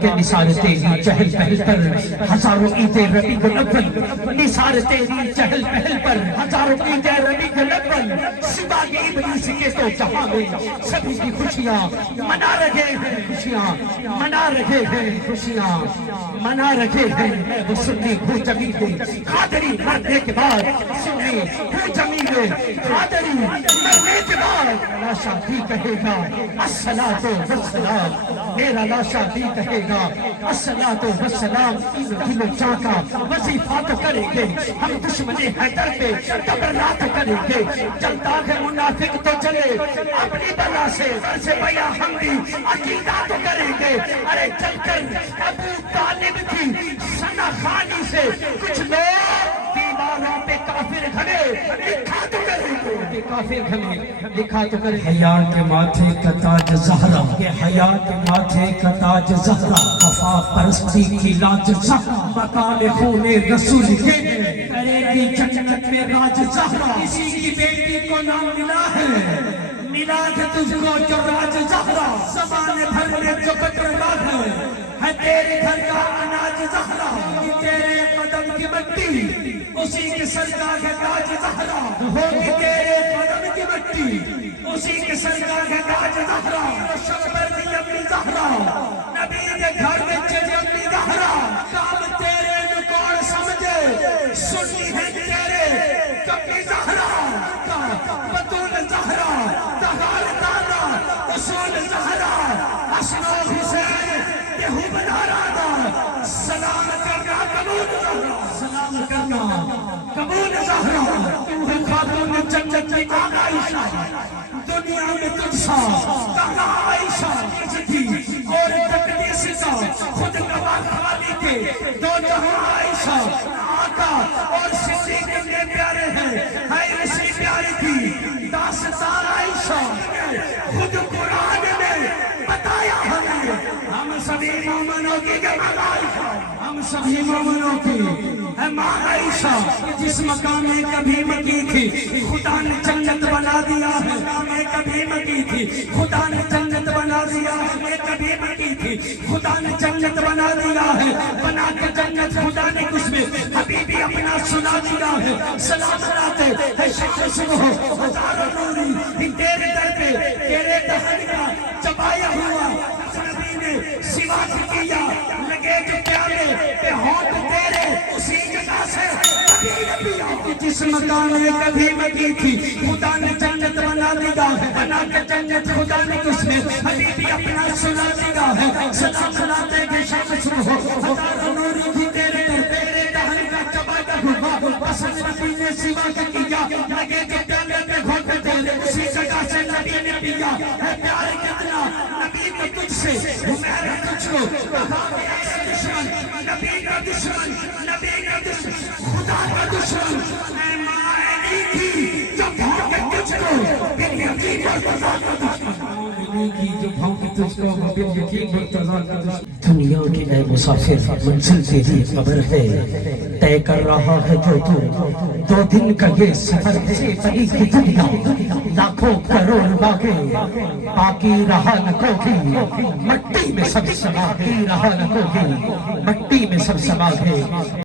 کہ نثار تیری چہل پہل پر ہزاروں عیدیں ربیع الاول، نثار تیری چہل پہل پر ہزاروں عیدیں ربیع الاول، سوائے ابلیس کے تو جہاں میں سبھی کی خوشیاں منا رہے ہیں، خوشیاں منا رہے ہیں، خوشیاں منا رہے ہیں۔ وہ سنی ہو جمیل قادری مرنے کے بعد، سنی ہو جمیل قادری مرنے کے بعد لاشا بھی کہے گا الصلاۃ والسلام، میرا لاشا بھی کہے گا الصلاۃ والسلام۔ دل و جاں کا وظیفہ تو کریں گے ہم، دشمن حیدر پہ تبرا تو کریں گے، چلتا ہے منافق تو چلے اپنی بلا سے بیاں ہم بھی عقیدہ تو کریں گے۔ ارے چل کر ابو طالب کی ثنا خوانی سے کچھ لوگ دیواروں پہ کافر گھنے لکھا تو کریں گے، کافر گھنے لکھا تو کریں گے۔ حیا کے ماتھے کا تاج زہرا، یہ حیا کے ماتھے کا تاج زہرا، وفا پرستی کی لاج زہرا، مقام خون رسول کے کرے گی جنت میں راج زہرا۔ کسی کی بیٹی کو نام ملا ہے، ملا ہے تجھ کو جو راج زہرا، زمانے بھر میں جو کٹرا ہے تیرے گھر کا اناج زہرا، تیرے قدم کی مٹی اسی کے سرکار کا تاج زہرا، ہوگی تیرے قدم کی مٹی اسی کے سرکار کا تاج زہرا۔ شکر دی اپنی زہرا، نبی کے گھر میں چلی اپنی زہرا، کام تیرے نکوڑ سمجھے سنی ہے تیرے کبھی زہرا کا بطول زہرا، تہار دانا اصول زہرا، حسن و حسین یہو بنا رادا، سلام کرنا قبول زہرا، سلام کرنا قبول زہرا۔ تو ہے خاتون جنت کی آقا عائشہ، دنیا میں تجھ سا کہاں عائشہ تھی، اور تقدیس کا خود نوا خالی کے دو جہاں عائشہ، آقا اور صدیق کے پیارے ہیں، ہے اسی پیاری کی داستان عائشہ، خود قرآن میں بتایا ہمیں، ہم سبھی مومنوں کی ماں عائشہ، ہم سبھی مومنوں کی ہے ماں عائشہ، جس مقام میں کبھی مکی تھی خدا نے جنت بنا دیا ہے، میں کبھی مکی تھی خدا نے جنت بنا دیا ہے، کبھی مکی تھی خدا نے جنت بنا دیا ہے، بنا کے جنت خدا نے کچھ میں حبیبی اپنا سنا دیا ہے۔ سلام لاتے ہے شکر صبح ہزاروں نوری تیرے در پہ تیرے دہن کا چبایا ہوا، نبی نے سواک کیا لگے جو پیارے پہ ہونٹ تیرے اسی جگہ سے جس مکان میں کبھی مکی تھی خدا نے جنت بنا دیا ہے، بنا کے جنت خدا نے کچھ میں حبیبی اپنا سنا دیا ہے۔ سلام سناتے کہ شام صبح ہزاروں نوری تھی تیرے تیرے دہن کا چبایا ہوا، بس نبی نے سوا کیا لگے جو پیارے پہ ہونٹ تیرے اسی جگہ سے نبی نے پیا ہے۔ پیار کتنا نبی نے تجھ سے میرا تجھ کو کہا میرا دشمن، نبی کا دشمن، نبی کا دشمن، خدا کا دشمن، میں مائنی تھی جو بھونکے تجھ کو بن یقین مرتضیٰ کا دشمن، مائنی تھی جو بھونکے تجھ کو بن یقین مرتضیٰ کا دشمن۔ دنیا کے نئے مسافر منزل تیری قبر ہے، طے کر رہا ہے جو تو دو دن کا یہ سفر ہے، بڑی کی دنیا لاکھوں کروڑ باقی باقی رہا نہ کوئی، مٹی میں سب سما، باقی رہا نہ کوئی، مٹی میں سب سما ہے۔